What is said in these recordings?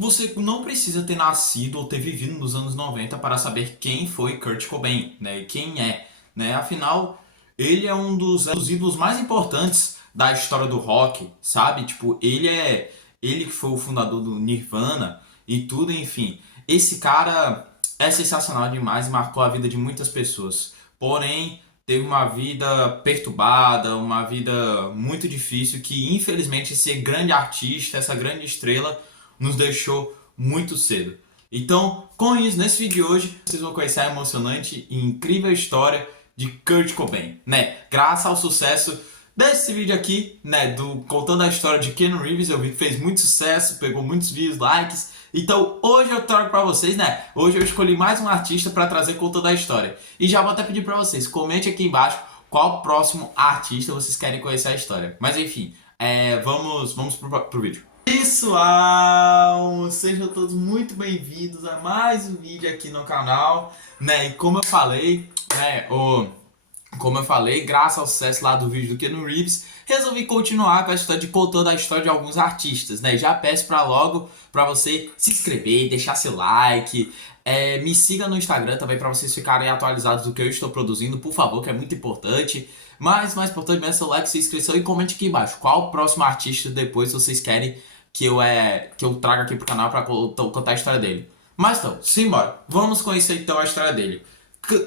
Você não precisa ter nascido ou ter vivido nos anos 90 para saber quem foi Kurt Cobain, né? E quem é, né? Afinal, ele é um dos ídolos mais importantes da história do rock, sabe? Tipo, ele que foi o fundador do Nirvana e tudo, enfim. Esse cara é sensacional demais e marcou a vida de muitas pessoas. Porém, teve uma vida perturbada, uma vida muito difícil que, infelizmente, esse grande artista, essa grande estrela nos deixou muito cedo. Então, com isso, nesse vídeo de hoje, vocês vão conhecer a emocionante e incrível história de Kurt Cobain, né? Graças ao sucesso desse vídeo aqui, né, contando a história de Keanu Reeves, eu vi que fez muito sucesso, pegou muitos views, likes. Então, hoje eu trago pra vocês, né? Hoje eu escolhi mais um artista pra trazer contando a história. E já vou até pedir pra vocês, comente aqui embaixo qual próximo artista vocês querem conhecer a história. Mas enfim, vamos pro vídeo. Pessoal, sejam todos muito bem-vindos a mais um vídeo aqui no canal, né? E como eu falei, graças ao sucesso lá do vídeo do Keanu Reeves, resolvi continuar com a história de contando a história de alguns artistas, né? Já peço para você se inscrever, deixar seu like, me siga no Instagram também para vocês ficarem atualizados do que eu estou produzindo, por favor, que é muito importante. Mas mais importante mesmo é seu like, sua inscrição e comente aqui embaixo qual o próximo artista depois vocês querem que eu traga aqui pro canal para contar a história dele. Mas então, simbora, vamos conhecer então a história dele.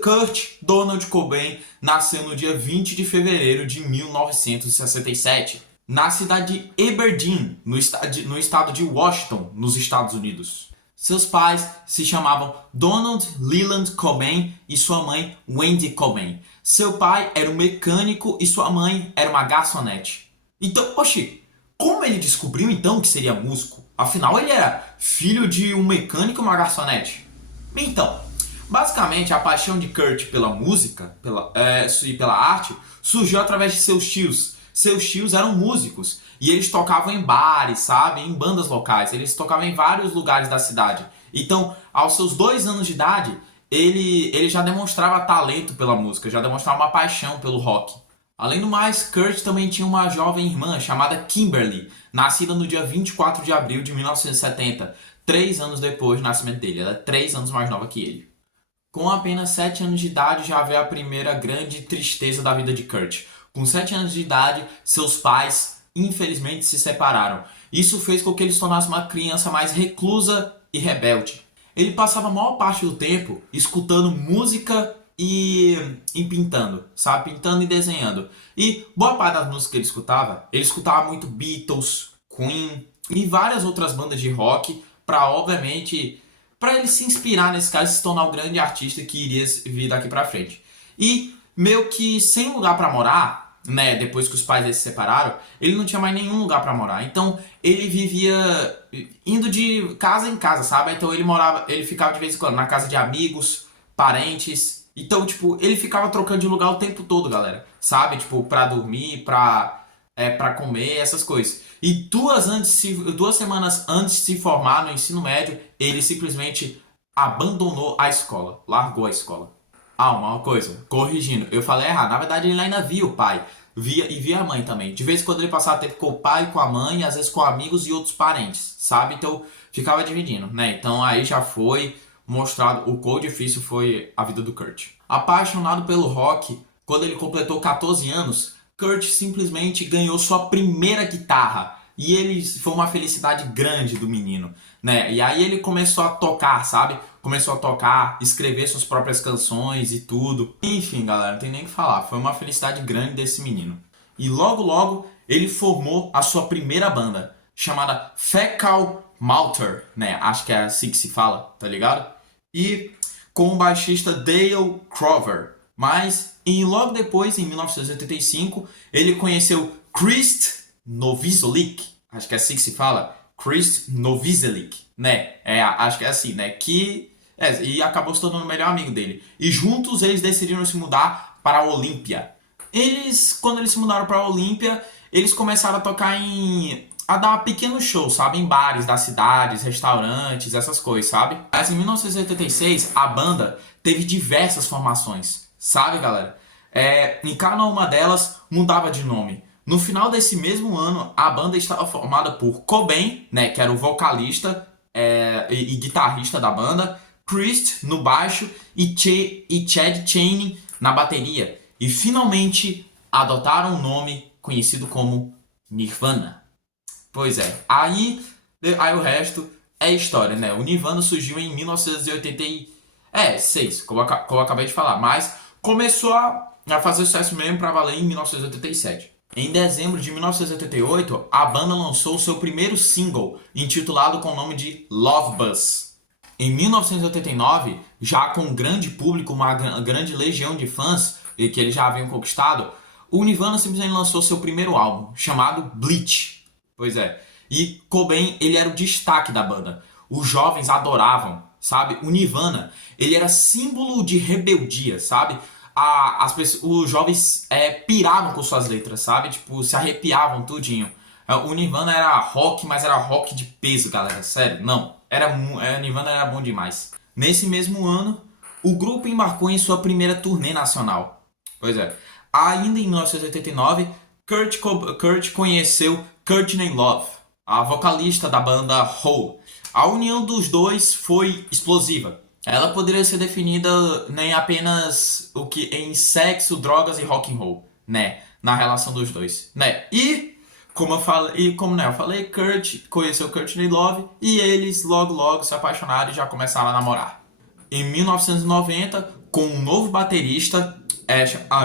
Kurt Donald Cobain nasceu no dia 20 de fevereiro de 1967, na cidade de Aberdeen, no estado de Washington, nos Estados Unidos. Seus pais se chamavam Donald Leland Cobain e sua mãe Wendy Cobain. Seu pai era um mecânico e sua mãe era uma garçonete. Então, oxi, como ele descobriu então que seria músico? Afinal, ele era filho de um mecânico e uma garçonete. Então, basicamente, a paixão de Kurt pela música e pela arte surgiu através de seus tios. Seus tios eram músicos e eles tocavam em bares, sabe? Em bandas locais. Eles tocavam em vários lugares da cidade. Então, aos seus 2 anos de idade, ele já demonstrava talento pela música, já demonstrava uma paixão pelo rock. Além do mais, Kurt também tinha uma jovem irmã chamada Kimberly, nascida no dia 24 de abril de 1970, 3 anos depois do nascimento dele. Ela é 3 anos mais nova que ele. Com apenas 7 anos de idade já veio a primeira grande tristeza da vida de Kurt. Com 7 anos de idade, seus pais infelizmente se separaram. Isso fez com que ele se tornasse uma criança mais reclusa e rebelde. Ele passava a maior parte do tempo escutando música e pintando, sabe? Pintando e desenhando. E boa parte das músicas que ele escutava muito Beatles, Queen e várias outras bandas de rock para ele se inspirar nesse caso e se tornar o grande artista que iria vir daqui pra frente. E meio que sem lugar pra morar, né, depois que os pais dele se separaram, ele não tinha mais nenhum lugar pra morar. Então ele vivia indo de casa em casa, sabe? Então ele ficava de vez em quando na casa de amigos, parentes. Então, tipo, ele ficava trocando de lugar o tempo todo, galera. Sabe? Tipo, pra dormir, pra comer, essas coisas. E 2 semanas antes de se formar no ensino médio, ele simplesmente abandonou a escola, largou a escola. Ah, uma coisa, corrigindo, eu falei errado. Na verdade, ele ainda via o pai, via a mãe também. De vez em quando ele passava tempo com o pai, com a mãe, às vezes com amigos e outros parentes, sabe? Então, ficava dividindo, né? Então, aí já foi mostrado o quão difícil foi a vida do Kurt. Apaixonado pelo rock, quando ele completou 14 anos, Kurt simplesmente ganhou sua primeira guitarra. E ele foi uma felicidade grande do menino, né? E aí ele começou a tocar, sabe? Começou a tocar, escrever suas próprias canções e tudo. Enfim, galera, não tem nem o que falar. Foi uma felicidade grande desse menino. E logo, logo, ele formou a sua primeira banda, chamada Fecal Mater, né? Acho que é assim que se fala, tá ligado? E com o baixista Dale Crover. Mas logo depois, em 1985, ele conheceu Krist Novoselic. Acho que é assim que se fala. Krist Novoselic, né? Acho que é assim, né? E acabou se tornando o melhor amigo dele. E juntos eles decidiram se mudar para a Olímpia. Quando eles se mudaram para a Olímpia, eles começaram a dar pequenos shows, sabe? Em bares das cidades, restaurantes, essas coisas, sabe? Mas em 1986, a banda teve diversas formações, sabe, galera? Em cada uma delas mudava de nome. No final desse mesmo ano, a banda estava formada por Cobain, né, que era o vocalista, e guitarrista da banda, Chris no baixo e Chad Channing na bateria. E finalmente adotaram um nome conhecido como Nirvana. Pois é, aí o resto é história, né? O Nirvana surgiu em 1986, como eu acabei de falar, mas começou a fazer sucesso mesmo pra valer em 1987. Em dezembro de 1988, a banda lançou seu primeiro single, intitulado com o nome de Love Buzz. Em 1989, já com um grande público, uma grande legião de fãs que eles já haviam conquistado, o Nirvana simplesmente lançou seu primeiro álbum, chamado Bleach. Pois é. E Cobain, ele era o destaque da banda. Os jovens adoravam, sabe? O Nirvana, ele era símbolo de rebeldia, sabe? Os jovens piravam com suas letras, sabe? Tipo, se arrepiavam tudinho. O Nirvana era rock, mas era rock de peso, galera. Sério, não. Nirvana era bom demais. Nesse mesmo ano, o grupo embarcou em sua primeira turnê nacional. Pois é. Ainda em 1989, Kurt conheceu Courtney Love, a vocalista da banda Hole. A união dos dois foi explosiva. Ela poderia ser definida em apenas em sexo, drogas e rock and roll, né? Na relação dos dois, né? E como eu falei, Kurt conheceu Courtney Love e eles logo se apaixonaram e já começaram a namorar. Em 1990, com um novo baterista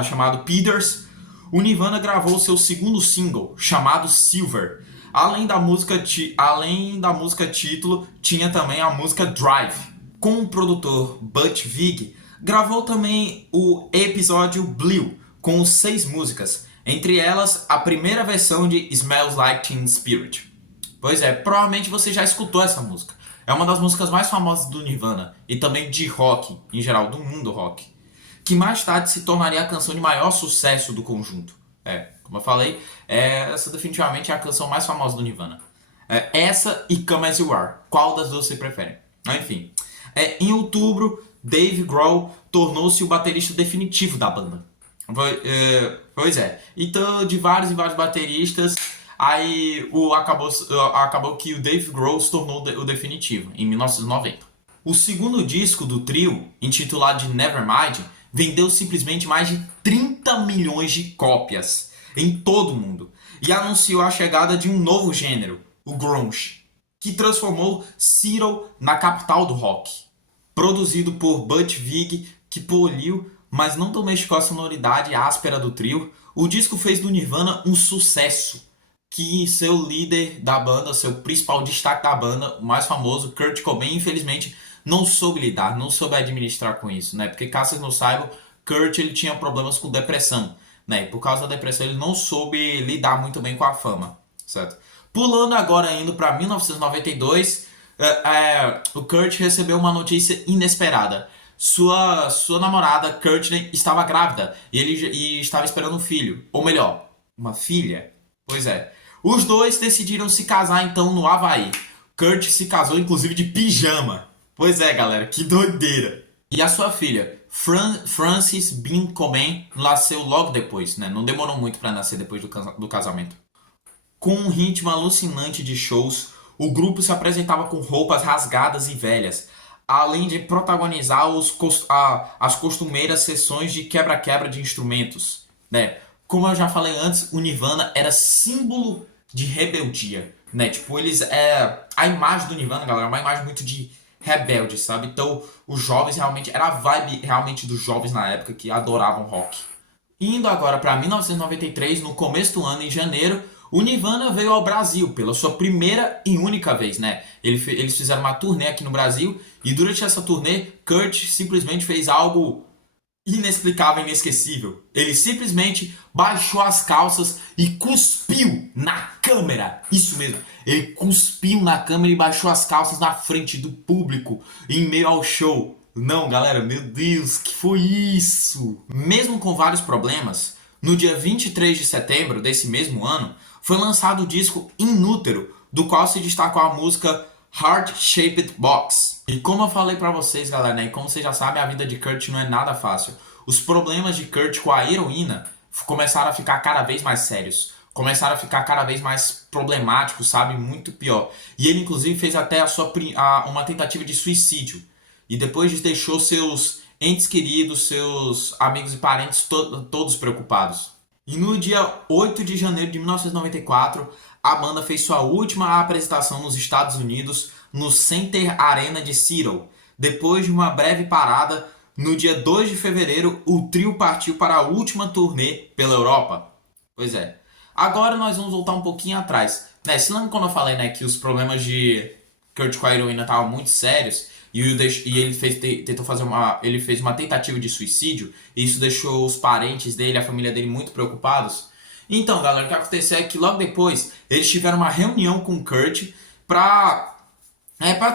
chamado Peters, o Nirvana gravou seu segundo single, chamado Silver. Além da música título, tinha também a música Drive. Com o produtor Butch Vig, gravou também o episódio Blue, com 6 músicas, entre elas a primeira versão de Smells Like Teen Spirit. Pois é, provavelmente você já escutou essa música. É uma das músicas mais famosas do Nirvana e também de rock, em geral, do mundo rock, que mais tarde se tornaria a canção de maior sucesso do conjunto. Como eu falei, essa definitivamente é a canção mais famosa do Nirvana. Essa e Come As You Are. Qual das duas você prefere? Enfim. Em outubro, Dave Grohl tornou-se o baterista definitivo da banda. Pois é. Então, de vários e vários bateristas, aí acabou que o Dave Grohl se tornou o definitivo, em 1990. O segundo disco do trio, intitulado de Nevermind, vendeu simplesmente mais de 30 milhões de cópias em todo o mundo e anunciou a chegada de um novo gênero, o grunge, que transformou Seattle na capital do rock. Produzido por Butch Vig, que poliu, mas não domesticou a sonoridade áspera do trio, o disco fez do Nirvana um sucesso, que seu líder da banda, seu principal destaque da banda, o mais famoso, Kurt Cobain, infelizmente não soube lidar, não soube administrar com isso, né? Porque caso vocês não saibam, Kurt ele tinha problemas com depressão, né? E por causa da depressão ele não soube lidar muito bem com a fama, certo? Pulando agora indo para 1992, o Kurt recebeu uma notícia inesperada. Sua namorada, Courtney, estava grávida e estava esperando um filho, ou melhor, uma filha. Pois é. Os dois decidiram se casar então no Havaí. Kurt se casou inclusive de pijama. Pois é, galera, que doideira. E a sua filha, Frances Bean Cobain, nasceu logo depois, né? Não demorou muito para nascer depois do casamento. Com um ritmo alucinante de shows, o grupo se apresentava com roupas rasgadas e velhas, além de protagonizar as costumeiras sessões de quebra-quebra de instrumentos, né? Como eu já falei antes, o Nirvana era símbolo de rebeldia, né? Tipo, a imagem do Nirvana, galera, é uma imagem muito de rebelde, sabe? Então, os jovens realmente... Era a vibe realmente dos jovens na época que adoravam rock. Indo agora para 1993, no começo do ano, em janeiro, o Nirvana veio ao Brasil pela sua primeira e única vez, né? Eles fizeram uma turnê aqui no Brasil e durante essa turnê, Kurt simplesmente fez algo inexplicável e inesquecível. Ele simplesmente baixou as calças e cuspiu na câmera. Isso mesmo. Ele cuspiu na câmera e baixou as calças na frente do público em meio ao show. Não, galera, meu Deus, que foi isso? Mesmo com vários problemas, no dia 23 de setembro desse mesmo ano, foi lançado o disco Inútero, do qual se destacou a música Heart Shaped Box. E como eu falei pra vocês, galera, né, e como vocês já sabem, a vida de Kurt não é nada fácil. Os problemas de Kurt com a heroína começaram a ficar cada vez mais sérios. começaram a ficar cada vez mais problemáticos, sabe? Muito pior. E ele, inclusive, fez até uma tentativa de suicídio. E depois disso deixou seus entes queridos, seus amigos e parentes todos preocupados. E no dia 8 de janeiro de 1994, a banda fez sua última apresentação nos Estados Unidos, no Center Arena de Seattle. Depois de uma breve parada, no dia 2 de fevereiro, o trio partiu para a última turnê pela Europa. Pois é. Agora nós vamos voltar um pouquinho atrás. Né, se lembra quando eu falei, né, que os problemas de Kurt com a heroína estavam muito sérios e ele fez uma tentativa de suicídio e isso deixou os parentes dele, a família dele muito preocupados? Então, galera, o que aconteceu é que logo depois eles tiveram uma reunião com o Kurt pra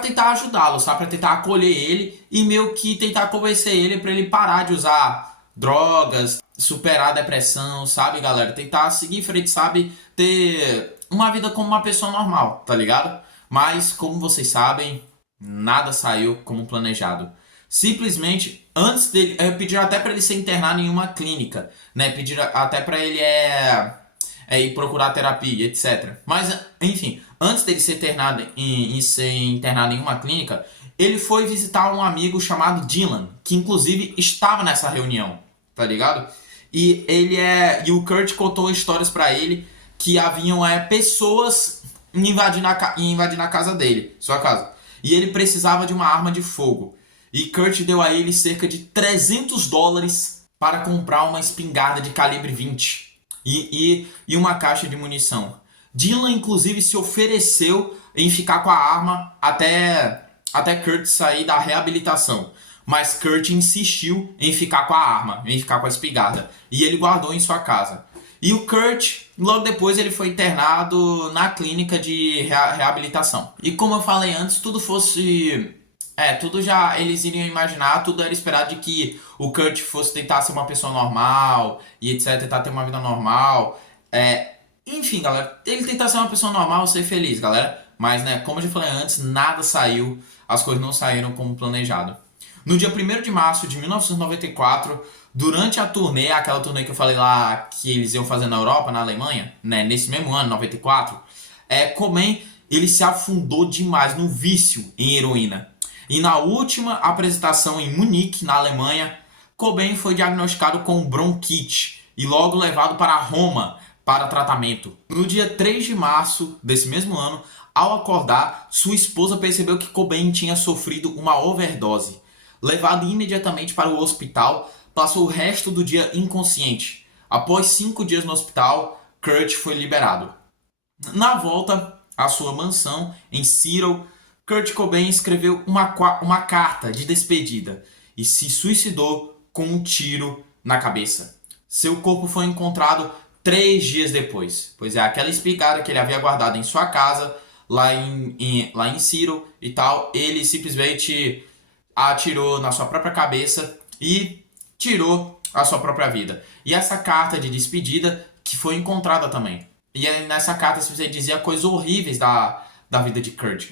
tentar ajudá-lo, sabe? Pra tentar acolher ele e meio que tentar convencer ele pra ele parar de usar drogas, superar a depressão, sabe, galera? Tentar seguir em frente, sabe? Ter uma vida como uma pessoa normal, tá ligado? Mas, como vocês sabem, nada saiu como planejado. Simplesmente, antes dele, pediram até pra ele ser internado em uma clínica, né? Pediram até pra ele ir procurar terapia, etc. Mas, enfim, antes dele ser internado em uma clínica, ele foi visitar um amigo chamado Dylan, que inclusive estava nessa reunião, tá ligado? E o Kurt contou histórias pra ele que haviam pessoas invadindo a casa dele, sua casa. E ele precisava de uma arma de fogo. E Kurt deu a ele cerca de $300 para comprar uma espingarda de calibre 20 e uma caixa de munição. Dylan, inclusive, se ofereceu em ficar com a arma até Kurt sair da reabilitação. Mas Kurt insistiu em ficar com a arma, em ficar com a espingarda. E ele guardou em sua casa. E o Kurt, logo depois, ele foi internado na clínica de reabilitação. E como eu falei antes, eles iriam imaginar, tudo era esperado de que o Kurt fosse tentar ser uma pessoa normal e etc, tentar ter uma vida normal. Enfim, galera, ele tentar ser uma pessoa normal, ser feliz, galera. Mas, né, como eu já falei antes, nada saiu, as coisas não saíram como planejado. No dia 1º de março de 1994, durante a turnê, aquela turnê que eu falei lá que eles iam fazer na Europa, na Alemanha, né, nesse mesmo ano, 94, Cobain, ele se afundou demais no vício em heroína. E na última apresentação em Munique, na Alemanha, Cobain foi diagnosticado com bronquite e logo levado para Roma para tratamento. No dia 3 de março desse mesmo ano, ao acordar, sua esposa percebeu que Cobain tinha sofrido uma overdose. Levado imediatamente para o hospital, passou o resto do dia inconsciente. Após 5 dias no hospital, Kurt foi liberado. Na volta à sua mansão em Seattle, Kurt Cobain escreveu uma carta de despedida e se suicidou com um tiro na cabeça. Seu corpo foi encontrado 3 dias depois, pois aquela espingarda que ele havia guardado em sua casa, lá em Seattle e tal, ele simplesmente atirou na sua própria cabeça e tirou a sua própria vida. E essa carta de despedida que foi encontrada também. E nessa carta simplesmente dizia coisas horríveis da vida de Kurt.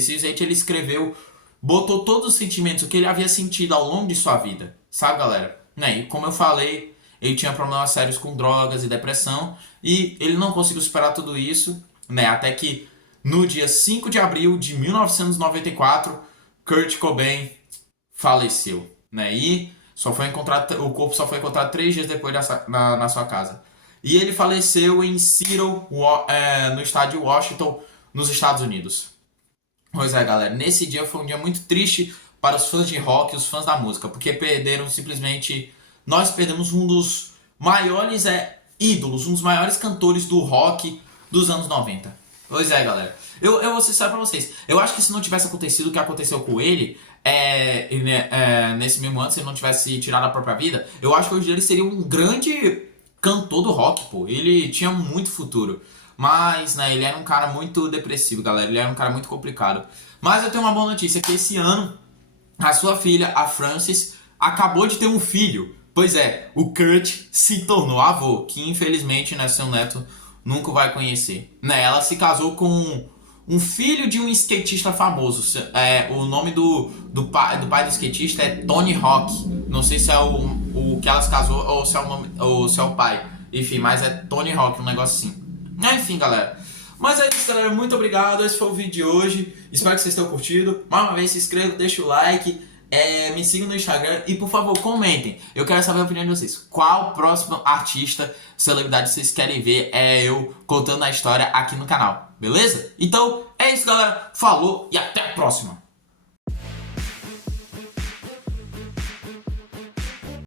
Simplesmente ele escreveu, botou todos os sentimentos, o que ele havia sentido ao longo de sua vida. Sabe, galera? E como eu falei, ele tinha problemas sérios com drogas e depressão. E ele não conseguiu superar tudo isso, né? Até que no dia 5 de abril de 1994, Kurt Cobain faleceu, né? E o corpo só foi encontrado 3 dias depois na sua casa. E ele faleceu em Seattle, no estado de Washington, nos Estados Unidos. Pois é, galera, nesse dia foi um dia muito triste para os fãs de rock e os fãs da música, porque nós perdemos um dos maiores ídolos, um dos maiores cantores do rock dos anos 90. Pois é, galera. Eu vou ser sincero pra vocês. Eu acho que se não tivesse acontecido o que aconteceu com ele, nesse mesmo ano, se ele não tivesse tirado a própria vida, eu acho que hoje ele seria um grande cantor do rock, pô. Ele tinha muito futuro. Mas, né, ele era um cara muito depressivo, galera. Ele era um cara muito complicado. Mas eu tenho uma boa notícia, que esse ano, a sua filha, a Frances, acabou de ter um filho. Pois é, o Kurt se tornou avô, que infelizmente, né, seu neto nunca vai conhecer. Né, ela se casou com um filho de um skatista famoso. O nome do pai do skatista é Tony Hawk. Não sei se é o que ela se casou ou se é o pai. Enfim, mas é Tony Hawk, um negócio assim. Enfim, galera. Mas é isso, galera. Muito obrigado. Esse foi o vídeo de hoje. Espero que vocês tenham curtido. Mais uma vez, se inscreva, deixa o like. Me sigam no Instagram e, por favor, comentem. Eu quero saber a opinião de vocês. Qual próximo artista, celebridade vocês querem ver eu contando a história aqui no canal? Beleza? Então, é isso, galera. Falou e até a próxima.